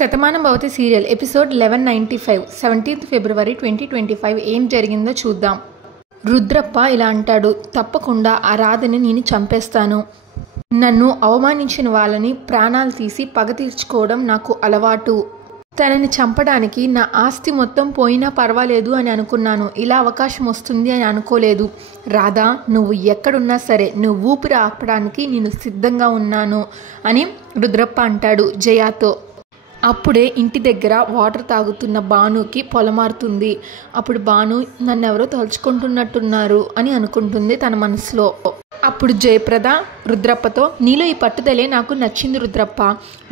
Shatamanam Bhavati serial episode 1195 17th February 2025 ఏం జరిగిందో చూద్దాం. రుద్రప్ప ఇలా అంటాడు, తప్పకుండా ఆ రాధని నేను చంపేస్తాను. నన్ను అవమానించిన వాళ్ళని ప్రాణాలు తీసి పగ తీర్చుకోవడం నాకు అలవాటు. తనని చంపడానికి నా ఆస్తి మొత్తం పోయినా పర్వాలేదు అని అనుకున్నాను. ఇలా అవకాశం వస్తుంది అని అనుకోలేదు. రాధా, నువ్వు ఎక్కడున్నా సరే నువ్వు ఊపిరి ఆపడానికి నేను సిద్ధంగా ఉన్నాను అని రుద్రప్ప అంటాడు జయాతో. అప్పుడే ఇంటి దగ్గర వాటర్ తాగుతున్న భానుకి పొలమారుతుంది. అప్పుడు భాను నన్నెవరో తలుచుకుంటున్నట్టున్నారు అని అనుకుంటుంది తన మనసులో. అప్పుడు జయప్రద రుద్రప్పతో, నీలో ఈ పట్టుదలే నాకు నచ్చింది రుద్రప్ప,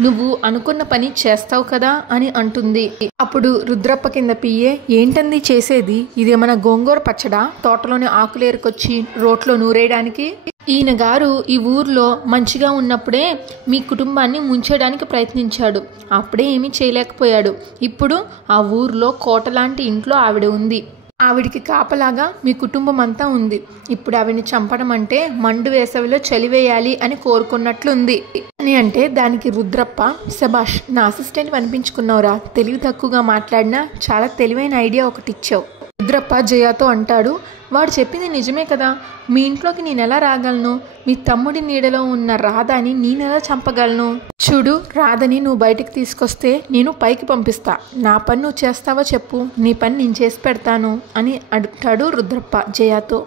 నువ్వు అనుకున్న పని చేస్తావు కదా అని అంటుంది. అప్పుడు రుద్రప్ప కింద పియ్యే, ఏంటంది చేసేది, ఇదేమన్నా గోంగూర పచ్చడా, తోటలోని ఆకులేరుకొచ్చి రోట్లో నూరేయడానికి? ఈయన గారు ఈ ఊర్లో మంచిగా ఉన్నప్పుడే మీ కుటుంబాన్ని ముంచడానికి ప్రయత్నించాడు. అప్పుడే ఏమీ చేయలేకపోయాడు. ఇప్పుడు ఆ ఊర్లో కోటలాంటి ఇంట్లో ఆవిడ ఉంది. ఆవిడికి కాపలాగా మీ కుటుంబం అంతా ఉంది. ఇప్పుడు ఆవిడని చంపడం అంటే మండు వేసవిలో చలివేయాలి అని కోరుకున్నట్లుంది అని అంటే దానికి రుద్రప్ప, శబాష్, నా అసిస్టెంట్ అనిపించుకున్నావురా, తెలివి తక్కువగా మాట్లాడినా చాలా తెలివైన ఐడియా ఒకటి ఇచ్చావు. రుద్రప్ప జయాతో అంటాడు, వాడు చెప్పింది నిజమే కదా, మీ ఇంట్లోకి నేను ఎలా రాగలను? మీ తమ్ముడి నీడలో ఉన్న రాధని నేనెలా చంపగలను? చూడు, రాధని నువ్వు బయటికి తీసుకొస్తే నేను పైకి పంపిస్తా. నా పని నువ్వు చేస్తావో చెప్పు, నీ పని నేను చేసి పెడతాను అని అంటాడు రుద్రప్ప జయాతో.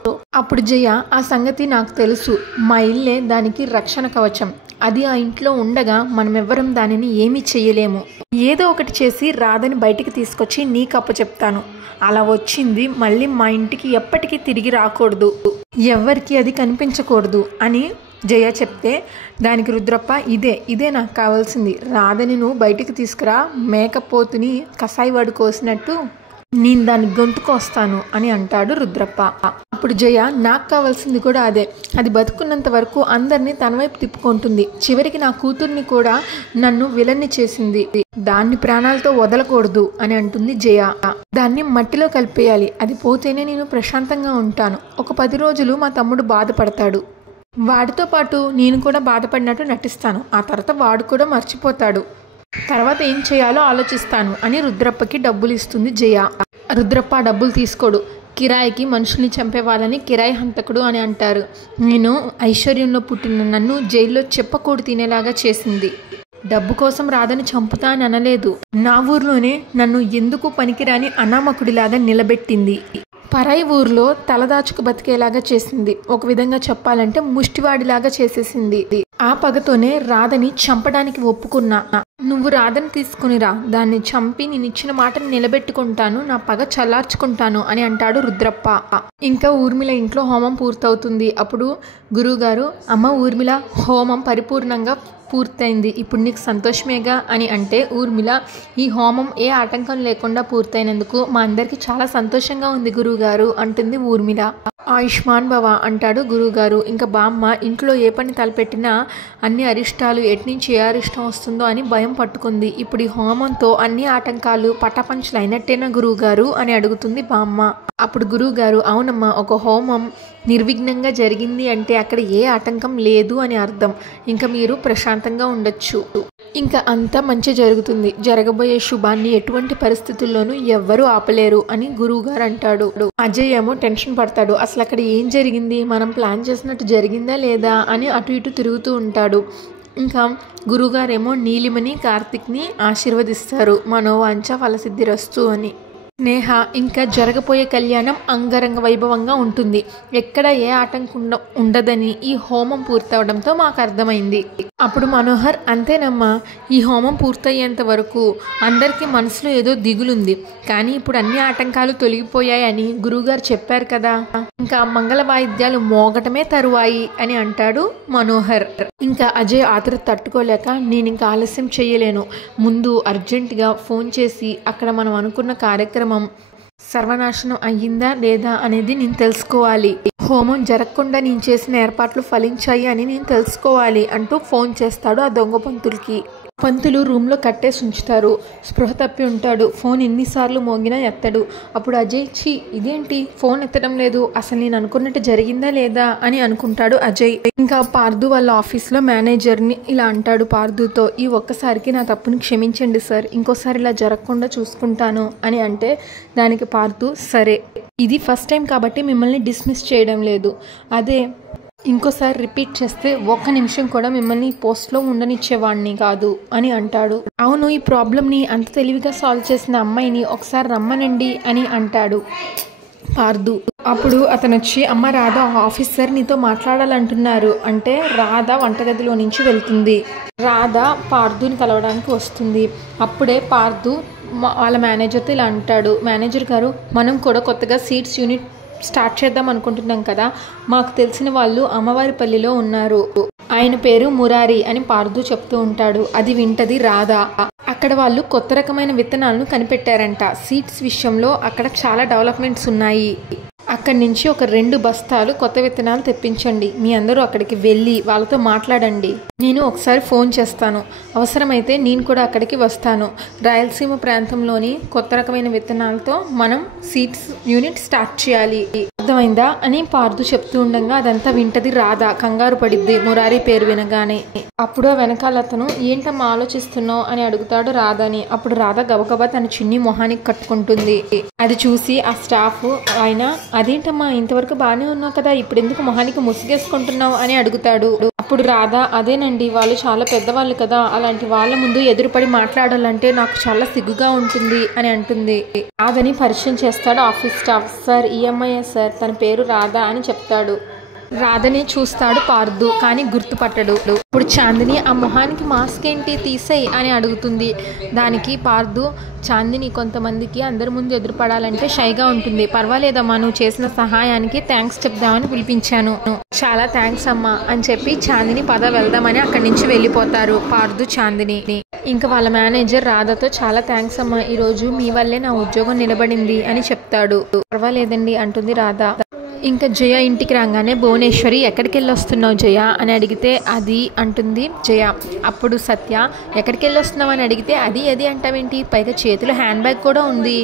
అప్పుడు జయ, ఆ సంగతి నాకు తెలుసు, మా ఇల్లే దానికి రక్షణ కవచం. అది ఆ ఇంట్లో ఉండగా మనమెవ్వరం దానిని ఏమీ చెయ్యలేము. ఏదో ఒకటి చేసి రాధని బయటికి తీసుకొచ్చి నీకు అప్పచెప్తాను. అలా వచ్చింది మళ్ళీ మా ఇంటికి ఎప్పటికీ తిరిగి రాకూడదు, ఎవ్వరికి అది కనిపించకూడదు అని జయ చెప్తే దానికి రుద్రప్ప, ఇదే నాకు కావాల్సింది. రాధని నువ్వు బయటికి తీసుకురా, మేకపోతుని కసాయి వాడు కోసినట్టు నేను దాన్ని గొంతుకొస్తాను అని అంటాడు రుద్రప్ప. అప్పుడు జయ, నాకు కావాల్సింది కూడా అదే. అది బతుకున్నంత వరకు అందరినీ తన వైపు తిప్పుకుంటుంది. చివరికి నా కూతుర్ని కూడా నన్ను విలన్ని చేసింది. దాన్ని ప్రాణాలతో వదలకూడదు అని అంటుంది జయ. దాన్ని మట్టిలో కలిపేయాలి. అది పోతేనే నేను ప్రశాంతంగా ఉంటాను. ఒక 10 రోజులు మా తమ్ముడు బాధపడతాడు. వాడితో పాటు నేను కూడా బాధపడినట్టు నటిస్తాను. ఆ తర్వాత వాడు కూడా మర్చిపోతాడు. తర్వాత ఏం చేయాలో ఆలోచిస్తాను అని రుద్రప్పకి డబ్బులు ఇస్తుంది జయ. రుద్రప్ప డబ్బులు తీసుకోడు. కిరాయికి మనుషుల్ని చంపే వాళ్ళని కిరాయి హంతకుడు అని అంటారు. నేను ఐశ్వర్యంలో పుట్టిన నన్ను జైల్లో చెప్పకూడదు తినేలాగా చేసింది. డబ్బు కోసం రాధని చంపుతా అని అనలేదు. నా ఊర్లోనే నన్ను ఎందుకు పనికిరాని అనామకుడిలాగా నిలబెట్టింది. పరాయి ఊర్లో తలదాచుకు బతికేలాగా చేసింది. ఒక విధంగా చెప్పాలంటే ముష్టివాడిలాగా చేసేసింది. ఆ పగతోనే రాధని చంపడానికి ఒప్పుకున్నా. నువ్వు రాధని తీసుకునిరా, దాన్ని చంపి నేను ఇచ్చిన మాటని నిలబెట్టుకుంటాను, నా పగ చల్లార్చుకుంటాను అని అంటాడు రుద్రప్ప. ఇంకా ఊర్మిళ ఇంట్లో హోమం పూర్తవుతుంది. అప్పుడు గురువుగారు, అమ్మ ఊర్మిళ, హోమం పరిపూర్ణంగా పూర్తయింది, ఇప్పుడు నీకు సంతోషమేగా అని అంటే ఊర్మిళ, ఈ హోమం ఏ ఆటంకం లేకుండా పూర్తయినందుకు మా అందరికీ చాలా సంతోషంగా ఉంది గురువుగారు అంటుంది ఊర్మిళ. ఆయుష్మాన్ భవ అంటాడు గురువుగారు. ఇంకా బామ్మ ఇంట్లో ఏ పని తలపెట్టినా అన్ని అరిష్టాలు ఎట్నుంచి ఏ అరిష్టం వస్తుందో అని భయం పట్టుకుంది. ఇప్పుడు ఈ హోమంతో అన్ని ఆటంకాలు పటాపంచలు అయినట్టేనా గురువుగారు అని అడుగుతుంది బామ్మ. అప్పుడు గురువుగారు, అవునమ్మా, ఒక హోమం నిర్విఘ్నంగా జరిగింది అంటే అక్కడ ఏ ఆటంకం లేదు అని అర్థం. ఇంకా మీరు ప్రశాంతంగా ఉండొచ్చు. ఇంకా అంతా మంచి జరుగుతుంది. జరగబోయే శుభాన్ని ఎటువంటి పరిస్థితుల్లోనూ ఎవ్వరూ ఆపలేరు అని గురువుగారు అంటాడు. అజయ్ ఏమో టెన్షన్ పడతాడు. అసలు అక్కడ ఏం జరిగింది, మనం ప్లాన్ చేసినట్టు జరిగిందా లేదా అని అటు ఇటు తిరుగుతూ ఉంటాడు. ఇంకా గురువుగారేమో నీలిమని కార్తిక్ని ఆశీర్వదిస్తారు, మనోవాంఛ ఫలసిద్ధిరస్తు అని. స్నేహ, ఇంకా జరగబోయే కళ్యాణం అంగరంగ వైభవంగా ఉంటుంది. ఎక్కడ ఏ ఆటంకం ఉండదని ఈ హోమం పూర్తవడంతో మాకు అర్థమైంది. అప్పుడు మనోహర్, అంతేనమ్మా, ఈ హోమం పూర్తయ్యేంత వరకు అందరికీ మనసులో ఏదో దిగులుంది, కానీ ఇప్పుడు అన్ని ఆటంకాలు తొలగిపోయాయని గురువుగారు చెప్పారు కదా, ఇంకా మంగళ వాయిద్యాలు మోగటమే తరువాయి అని అంటాడు మనోహర్. ఇంకా అజయ్ ఆతృత తట్టుకోలేక, నేను ఇంకా ఆలస్యం చేయలేను, ముందు అర్జెంటుగా ఫోన్ చేసి అక్కడ మనం అనుకున్న కార్యక్రమం సర్వనాశనం అయ్యిందా లేదా అనేది నేను తెలుసుకోవాలి. హోమం జరగకుండా నేను చేసిన ఏర్పాట్లు ఫలించాయి అని నేను తెలుసుకోవాలి అంటూ ఫోన్ చేస్తాడు ఆ దొంగ పంతులకి. పంతులు రూమ్లో కట్టేసి ఉంచుతారు. స్పృహ తప్పి ఉంటాడు. ఫోన్ ఎన్నిసార్లు మోగినా ఎత్తడు. అప్పుడు అజయ్ ఇదేంటి ఫోన్ ఎత్తడం లేదు, అసలు నేను అనుకున్నట్టు జరిగిందా లేదా అని అనుకుంటాడు అజయ్. ఇంకా పార్దు వాళ్ళ ఆఫీస్లో మేనేజర్ని ఇలా అంటాడు పార్దుతో, ఈ ఒక్కసారికి నా తప్పుని క్షమించండి సార్, ఇంకోసారి ఇలా జరగకుండా చూసుకుంటాను అని అంటే దానికి పార్దు సరే, ఇది ఫస్ట్ టైం కాబట్టి మిమ్మల్ని డిస్మిస్ చేయడం లేదు, అదే ఇంకోసారి రిపీట్ చేస్తే 1 నిమిషం కూడా మిమ్మల్ని పోస్ట్లో ఉండనిచ్చేవాడిని కాదు అని అంటాడు. అవును, ఈ ప్రాబ్లమ్ని అంత తెలివిగా సాల్వ్ చేసిన అమ్మాయిని ఒకసారి రమ్మనండి అని అంటాడు పార్దు. అప్పుడు అతను వచ్చి, అమ్మ రాధా ఆఫీసర్ నీతో మాట్లాడాలంటున్నారు అంటే రాధా వంటగదిలో నుంచి వెళ్తుంది. రాధా పార్దుని కలవడానికి వస్తుంది. అప్పుడే పార్దు వాళ్ళ మేనేజర్తో ఇలా అంటాడు, మేనేజర్ గారు మనం కూడా కొత్తగా సీడ్స్ యూనిట్ స్టార్ట్ చేద్దాం అనుకుంటున్నాం కదా, మాకు తెలిసిన వాళ్ళు అమ్మవారిపల్లిలో ఉన్నారు, ఆయన పేరు మురారి అని పార్దు చెప్తూ ఉంటాడు. అది వింటది రాధా. అక్కడ వాళ్ళు కొత్త రకమైన విత్తనాలను కనిపెట్టారంట. సీడ్స్ విషయంలో అక్కడ చాలా డెవలప్మెంట్స్ ఉన్నాయి. అక్కడి నుంచి ఒక 2 బస్తాలు కొత్త విత్తనాలు తెప్పించండి. మీ అందరూ అక్కడికి వెళ్ళి వాళ్ళతో మాట్లాడండి. నేను ఒకసారి ఫోన్ చేస్తాను, అవసరమైతే నేను కూడా అక్కడికి వస్తాను. రాయలసీమ ప్రాంతంలోని కొత్త రకమైన విత్తనాలతో మనం సీడ్స్ యూనిట్ స్టార్ట్ చేయాలి, అర్థమైందా అని పార్దు చెప్తూ ఉండగా అదంతా వింటది రాధా. కంగారు పడిద్ది మురారి పేరు వినగానే. అప్పుడు వెనకాల అతను, ఏంటమ్మా ఆలోచిస్తున్నావు అని అడుగుతాడు రాధాని. అప్పుడు రాధా గబగబా తన చిన్ని మొహానికి కట్టుకుంటుంది. అది చూసి ఆ స్టాఫ్ ఆయన, అదేంటమ్మా ఇంతవరకు బాగానే ఉన్నావు కదా, ఇప్పుడు ఎందుకు మొహానికి ముసుగేసుకుంటున్నావు అని అడుగుతాడు. అప్పుడు రాధా, అదేనండి వాళ్ళు చాలా పెద్దవాళ్ళు కదా, అలాంటి వాళ్ళ ముందు ఎదురుపడి మాట్లాడాలంటే నాకు చాలా సిగ్గుగా ఉంటుంది అని అంటుంది. రాధని పరిచయం చేస్తాడు office staff. Sir EMI sir, తన పేరు రాధా అని చెప్తాడు. రాధని చూస్తాడు పార్దు, కానీ గుర్తుపట్టడు. ఇప్పుడు చాందిని, ఆ మొహానికి మాస్క్ ఏంటి తీసేయి అని అడుగుతుంది. దానికి పార్దు, చాందిని కొంతమందికి అందరి ముందు ఎదురుపడాలంటే షైగా ఉంటుంది, పర్వాలేదమ్మా నువ్వు చేసిన సహాయానికి థ్యాంక్స్ చెప్దామని పిలిపించాను, చాలా థ్యాంక్స్ అమ్మా అని చెప్పి చాందిని పద వెళ్దామని అక్కడి నుంచి వెళ్ళిపోతారు పార్దు చాందిని. ఇంకా వాళ్ళ మేనేజర్ రాధతో, చాలా థ్యాంక్స్ అమ్మా, ఈరోజు మీ వల్లే నా ఉద్యోగం నిలబడింది అని చెప్తాడు. పర్వాలేదండి అంటుంది రాధ. ఇంకా జయ ఇంటికి రాగానే భువనేశ్వరి, ఎక్కడికి వెళ్ళి వస్తున్నావు జయ అని అడిగితే అది అంటుంది జయ. అప్పుడు సత్య, ఎక్కడికి వెళ్ళి వస్తున్నావు అని అడిగితే అది అంటావేంటి, పైగా చేతిలో హ్యాండ్ బ్యాగ్ కూడా ఉంది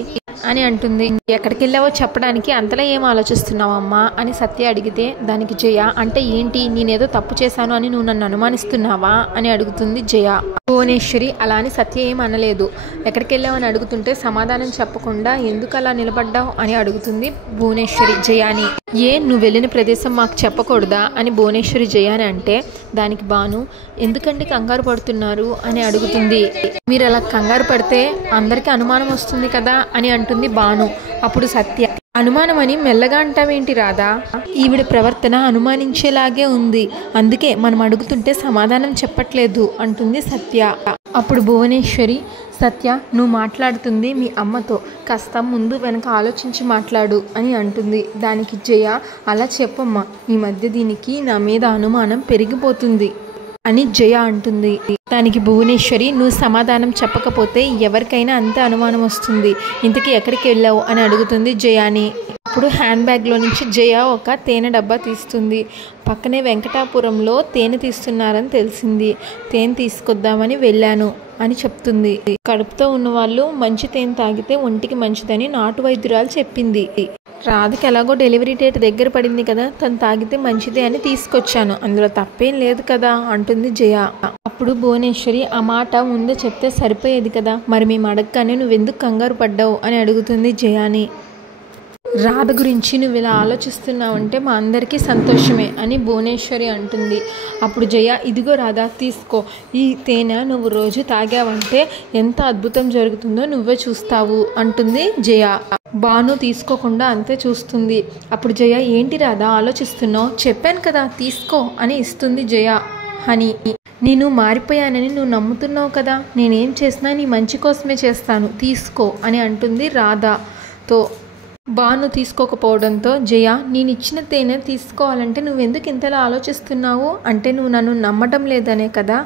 అని అంటుంది. ఎక్కడికి వెళ్ళావో చెప్పడానికి అంతలా ఏం ఆలోచిస్తున్నావమ్మా అని సత్య అడిగితే దానికి జయ, అంటే ఏంటి నేనేదో తప్పు చేశాను అని నువ్వు నన్ను అనుమానిస్తున్నావా అని అడుగుతుంది జయ. భువనేశ్వరి, అలా అని సత్య ఏం అనలేదు. ఎక్కడికి వెళ్ళావు అని అడుగుతుంటే సమాధానం చెప్పకుండా ఎందుకు అలా నిలబడ్డావు అని అడుగుతుంది భువనేశ్వరి జయాని. నువ్వు వెళ్ళిన ప్రదేశం మాకు చెప్పకూడదా అని భువనేశ్వరి జయాని అంటే దానికి భాను, ఎందుకంటే కంగారు పడుతున్నారు అని అడుగుతుంది. మీరు అలా కంగారు పడితే అందరికీ అనుమానం వస్తుంది కదా అని అంటుంది భాను. అప్పుడు సత్య, అనుమానం అని మెల్లగా అంటావేంటి రాధా, ఈవిడ ప్రవర్తన అనుమానించేలాగే ఉంది, అందుకే మనం అడుగుతుంటే సమాధానం చెప్పట్లేదు అంటుంది సత్య. అప్పుడు భువనేశ్వరి, సత్య నువ్వు మాట్లాడుతుంది మీ అమ్మతో, కాస్త ముందు వెనక ఆలోచించి మాట్లాడు అని అంటుంది. దానికి జయ, అలా చెప్పమ్మా, ఈ మధ్య దీనికి నా మీద అనుమానం పెరిగిపోతుంది అని జయ అంటుంది. దానికి భువనేశ్వరి, నువ్వు సమాధానం చెప్పకపోతే ఎవరికైనా అంతే అనుమానం వస్తుంది, ఇంతకీ ఎక్కడికి వెళ్ళావు అని అడుగుతుంది జయాని. అప్పుడు హ్యాండ్ బ్యాగ్లో నుంచి జయ ఒక తేనె డబ్బా తీస్తుంది. పక్కనే వెంకటాపురంలో తేనె తీస్తున్నారని తెలిసింది, తేనె తీసుకొద్దామని వెళ్ళాను అని చెప్తుంది. కడుపుతో ఉన్న వాళ్ళు మంచి తేనె తాగితే ఒంటికి మంచిదని నాటు వైద్యురాలు చెప్పింది. రాధకి ఎలాగో డెలివరీ డేట్ దగ్గర పడింది కదా, తను తాగితే మంచిదే అని తీసుకొచ్చాను, అందులో తప్పేం లేదు కదా అంటుంది జయ. అప్పుడు భువనేశ్వరి, ఆ మాట ముందే చెప్తే సరిపోయేది కదా, మరి మేము అడగగానే నువ్వెందుకు కంగారు పడ్డావు అని అడుగుతుంది జయాని. రాధ గురించి నువ్వు ఇలా ఆలోచిస్తున్నావంటే మా అందరికీ సంతోషమే అని భువనేశ్వరి అంటుంది. అప్పుడు జయ, ఇదిగో రాధా తీసుకో, ఈ తేనె నువ్వు రోజు తాగావంటే ఎంత అద్భుతం జరుగుతుందో నువ్వే చూస్తావు అంటుంది జయ. భాను తీసుకోకుండా అంతే చూస్తుంది. అప్పుడు జయ, ఏంటి రాధా ఆలోచిస్తున్నావు, చెప్పాను కదా తీసుకో అని ఇస్తుంది జయ. అని నేను మారిపోయానని నువ్వు నమ్ముతున్నావు కదా, నేనేం చేసినా నీ మంచి కోసమే చేస్తాను, తీసుకో అని అంటుంది రాధతో. భాను తీసుకోకపోవడంతో జయ, నేను ఇచ్చిన తేనె తీసుకోవాలంటే నువ్వెందుకు ఇంతలా ఆలోచిస్తున్నావు, అంటే నువ్వు నన్ను నమ్మటం లేదనే కదా,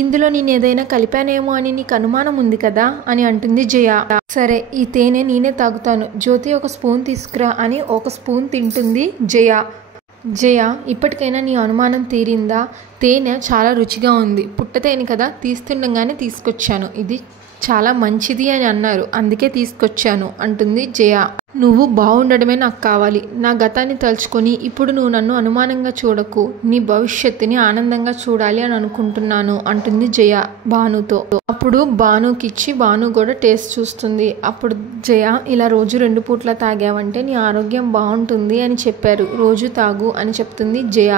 ఇందులో నేను ఏదైనా కలిపానేమో అని నీకు అనుమానం ఉంది కదా అని అంటుంది జయ. సరే ఈ తేనె నేనే తాగుతాను, జ్యోతి ఒక స్పూన్ తీసుకురా అని ఒక స్పూన్ తింటుంది జయ. జయ, ఇప్పటికైనా నీ అనుమానం తీరిందా? తేనె చాలా రుచిగా ఉంది. పుట్టతేనె కదా, తీస్తుండగానే తీసుకొచ్చాను. ఇది చాలా మంచిది అని అన్నారు, అందుకే తీసుకొచ్చాను అంటుంది జయ. నువ్వు బాగుండడమే నాకు కావాలి. నా గతాన్ని తలుచుకొని ఇప్పుడు నువ్వు నన్ను అనుమానంగా చూడకు. నీ భవిష్యత్తుని ఆనందంగా చూడాలి అని అనుకుంటున్నాను అంటుంది జయ భానుతో. అప్పుడు భానుకిచ్చి భాను కూడా టేస్ట్ చూస్తుంది. అప్పుడు జయ, ఇలా రోజు 2 పూట్ల తాగావంటే నీ ఆరోగ్యం బాగుంటుంది అని చెప్పారు. రోజు తాగు అని చెప్తుంది జయ.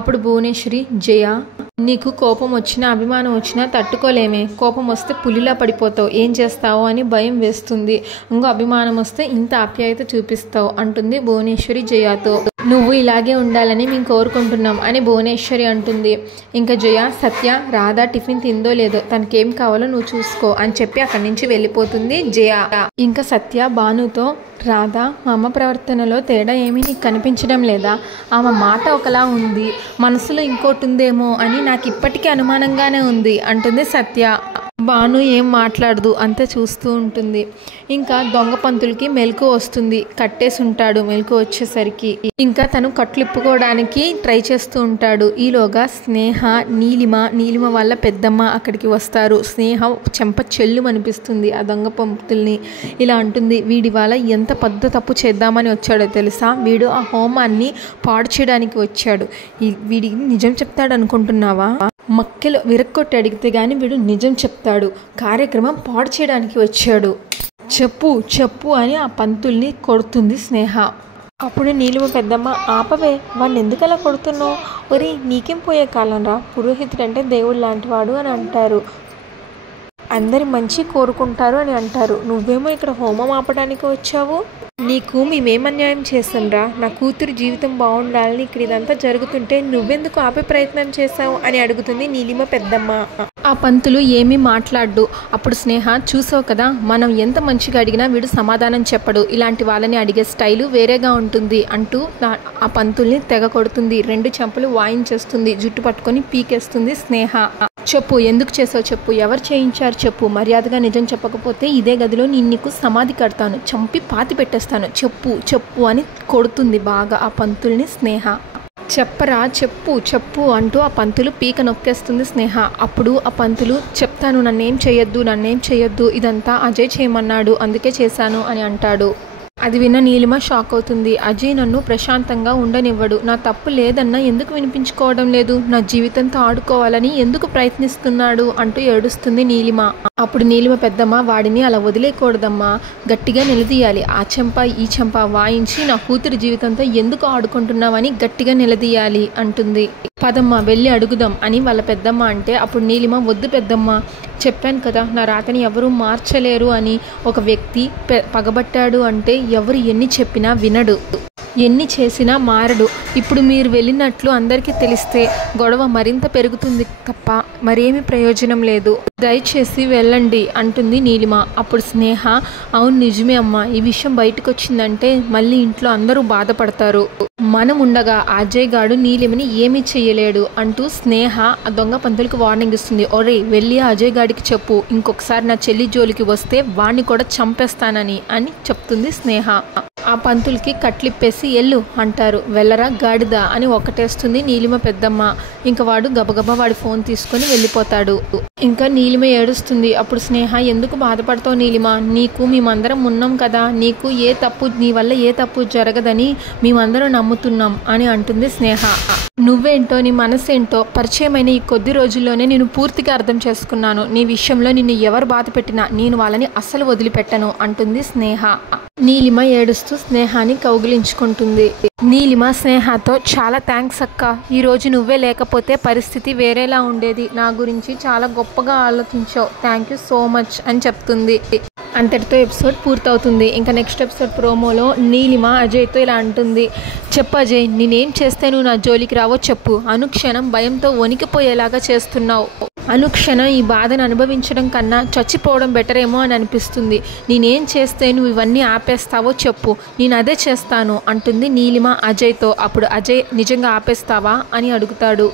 అప్పుడు భువనేశ్వరి, జయ నీకు కోపం వచ్చినా అభిమానం వచ్చినా తట్టుకోలేమే. కోపం వస్తే పులిలా పడిపోతావు, ఏం చేస్తావు అని భయం వేస్తుంది. ఇంకో అభిమానం వస్తే ఇంత ఆప్యాయత చూపిస్తావు అంటుంది భువనేశ్వరి జయతో. నువ్వు ఇలాగే ఉండాలని మేము కోరుకుంటున్నాం అని భువనేశ్వరి అంటుంది. ఇంకా జయ, సత్య రాధా టిఫిన్ తిందో లేదో, తనకేం కావాలో నువ్వు చూసుకో అని చెప్పి అక్కడి నుంచి వెళ్ళిపోతుంది జయ. ఇంకా సత్య భానుతో, రాధా మా అమ్మ ప్రవర్తనలో తేడా ఏమీ నీకు కనిపించడం లేదా? ఆమె మాట ఒకలా ఉంది, మనసులో ఇంకోటి ఉందేమో అని నాకు ఇప్పటికీ అనుమానంగానే ఉంది అంటుంది సత్య. భాను ఏం మాట్లాడదు, అంతే చూస్తూ ఉంటుంది. ఇంకా దొంగ పంతులకి మెలకు వస్తుంది. కట్టేసి ఉంటాడు. మెలకు వచ్చేసరికి ఇంకా తను కట్లిప్పుకోవడానికి ట్రై చేస్తూ ఉంటాడు. ఈలోగా స్నేహ, నీలిమ వాళ్ళ పెద్దమ్మ అక్కడికి వస్తారు. స్నేహ చెంప చెల్లు అనిపిస్తుంది ఆ దొంగ పంతుల్ని. ఇలా అంటుంది, వీడి వాళ్ళ ఎంత పెద్ద తప్పు చేద్దామని వచ్చాడో తెలుసా? వీడు ఆ హోమాన్ని పాడు చేయడానికి వచ్చాడు. వీడి నిజం చెప్తాడు అనుకుంటున్నావా? మక్కెలు విరక్కొట్టి అడిగితే గాని వీడు నిజం చెప్తాడు. కార్యక్రమం పాడు చేయడానికి వచ్చాడు. చెప్పు అని ఆ పంతుల్ని కొడుతుంది స్నేహ. అప్పుడు నీలిమ పెద్దమ్మ, ఆపవే, వాడిని ఎందుకు అలా కొడుతున్నావు? ఒరే, నీకేం పోయే కాలం రా, పురోహితుడు అంటే దేవుడు లాంటివాడు అని అంటారు. అందరి మంచి కోరుకుంటారు అని అంటారు. నువ్వేమో ఇక్కడ హోమం ఆపడానికి వచ్చావు. నీకు మేమేం అన్యాయం చేస్తాంరా? నా కూతురు జీవితం బాగుండాలని ఇక్కడ ఇదంతా జరుగుతుంటే నువ్వెందుకు ఆపే ప్రయత్నం చేశావు అని అడుగుతుంది నీలిమ పెద్దమ్మ. ఆ పంతులు ఏమీ మాట్లాడు. అప్పుడు స్నేహ, చూసావు కదా, మనం ఎంత మంచిగా అడిగినా వీడు సమాధానం చెప్పడు. ఇలాంటి వాళ్ళని అడిగే స్టైలు వేరేగా ఉంటుంది అంటూ ఆ పంతుల్ని తెగ కొడుతుంది. 2 చెంపలు వాయించేస్తుంది. జుట్టు పట్టుకొని పీకేస్తుంది స్నేహ. చెప్పు, ఎందుకు చేసావు చెప్పు, ఎవరు చేయించారు చెప్పు, మర్యాదగా నిజం చెప్పకపోతే ఇదే గదిలో నీకు సమాధి కడతాను, చంపి పాతి పెట్టేస్తాను, చెప్పు అని కొడుతుంది బాగా ఆ పంతుల్ని స్నేహ. చెప్పరా, చెప్పు అంటూ ఆ పంతులు పీక నొక్కేస్తుంది స్నేహ. అప్పుడు ఆ పంతులు, చెప్తాను, నన్నేం చేయొద్దు, ఇదంతా అజయ్ చేయమన్నాడు, అందుకే చేశాను అని అంటాడు. అది విన్న నీలిమ షాక్ అవుతుంది. అజయ్ నన్ను ప్రశాంతంగా ఉండనివ్వడు. నా తప్పు లేదన్నా ఎందుకు వినిపించుకోవడం లేదు? నా జీవితంతో ఆడుకోవాలని ఎందుకు ప్రయత్నిస్తున్నాడు అంటూ ఏడుస్తుంది నీలిమ. అప్పుడు నీలిమ పెద్దమ్మ, వాడిని అలా వదిలేయకూడదమ్మా, గట్టిగా నిలదీయాలి. ఆ చెంప ఈ చెంప వాయించి నా కూతురి జీవితంతో ఎందుకు ఆడుకుంటున్నావని గట్టిగా నిలదీయాలి అంటుంది. పదమ్మ వెళ్ళి అడుగుదాం అని వాళ్ళ పెద్దమ్మ అంటే అప్పుడు నీలిమ, వద్దు పెద్దమ్మ, చెప్పాను కదా, నా రాతని ఎవరూ మార్చలేరు అని. ఒక వ్యక్తి పగబట్టాడు అంటే ఎవరు ఎన్ని చెప్పినా వినడు, ఎన్ని చేసినా మారడు. ఇప్పుడు మీరు వెళ్ళినట్లు అందరికీ తెలిస్తే గొడవ మరింత పెరుగుతుంది తప్ప మరేమీ ప్రయోజనం లేదు. దయచేసి వెళ్ళండి అంటుంది నీలిమ. అప్పుడు స్నేహ, అవును నిజమే అమ్మా, ఈ విషయం బయటకు వచ్చిందంటే మళ్ళీ ఇంట్లో అందరూ బాధపడతారు. మనం ఉండగా అజయ్ గాడు నీలిమని ఏమీ చెయ్యలేడు అంటూ స్నేహ ఆ దొంగ పంతులకు వార్నింగ్ ఇస్తుంది. ఒరే, వెళ్ళి అజయ్ గాడికి చెప్పు, ఇంకొకసారి నా చెల్లి జోలికి వస్తే వాణ్ణి కూడా చంపేస్తానని అని చెప్తుంది స్నేహ. ఆ పంతులకి కట్లిప్పేసి ఎల్లు అంటారు. వెళ్ళరా గాడిద అని ఒకటేస్తుంది నీలిమ పెద్దమ్మ. ఇంకా వాడు గబగబా వాడి ఫోన్ తీసుకొని వెళ్ళిపోతాడు. ఇంకా నీలిమ ఏడుస్తుంది. అప్పుడు స్నేహ, ఎందుకు బాధపడతావు నీలిమ, నీకు మేమందరం ఉన్నాం కదా, నీకు నీ వల్ల ఏ తప్పు జరగదని మేమందరం నమ్ముతున్నాం అని అంటుంది స్నేహ. నువ్వేంటో నీ మనసేంటో పరిచయమైన ఈ కొద్ది రోజుల్లోనే నేను పూర్తిగా అర్థం చేసుకున్నాను. నీ విషయంలో నిన్ను ఎవరు బాధ పెట్టినా నేను వాళ్ళని అస్సలు వదిలిపెట్టను అంటుంది స్నేహ. నీలిమ ఏడుస్తూ స్నేహాన్ని కౌగిలించుకుంటుంది. నీలిమ స్నేహతో, చాలా థ్యాంక్స్ అక్క, ఈరోజు నువ్వే లేకపోతే పరిస్థితి వేరేలా ఉండేది. నా గురించి చాలా గొప్పగా ఆలోచించావు, థ్యాంక్ యూ సో మచ్ అని చెప్తుంది. అంతటితో ఎపిసోడ్ పూర్తవుతుంది. ఇంకా నెక్స్ట్ ఎపిసోడ్ ప్రోమోలో నీలిమ అజయ్తో ఇలా అంటుంది, చెప్పు అజయ్, నేనేం చేస్తే నువ్వు నా జోలికి రావో చెప్పు. అనుక్షణం భయంతో వణికిపోయేలాగా చేస్తున్నావు. అనుక్షణం ఈ బాధను అనుభవించడం కన్నా చచ్చిపోవడం బెటరేమో అని అనిపిస్తుంది. నేనేం చేస్తే నువ్వు ఇవన్నీ ఆపేస్తావో చెప్పు, నేను అదే చేస్తాను అంటుంది నీలిమ అజయ్తో. అప్పుడు అజయ్, నిజంగా ఆపేస్తావా అని అడుగుతాడు.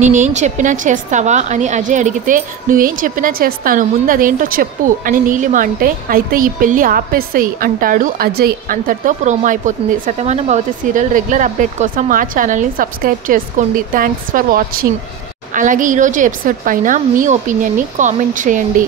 నేనేం చెప్పినా చేస్తావా అని అజయ్ అడిగితే నువ్వేం చెప్పినా చేస్తాను, ముందు అదేంటో చెప్పు అని నీలిమ అంటే అయితే ఈ పెళ్ళి ఆపేసేయి అంటాడు అజయ్. అంతటితో ప్రోమో అయిపోతుంది. Shatamanam Bhavati serial regular update కోసం మా ఛానల్ని సబ్స్క్రైబ్ చేసుకోండి. Thanks for watching. అలాగే ఈరోజు ఎపిసోడ్ పైన మీ ఒపీనియన్ని కామెంట్ చేయండి.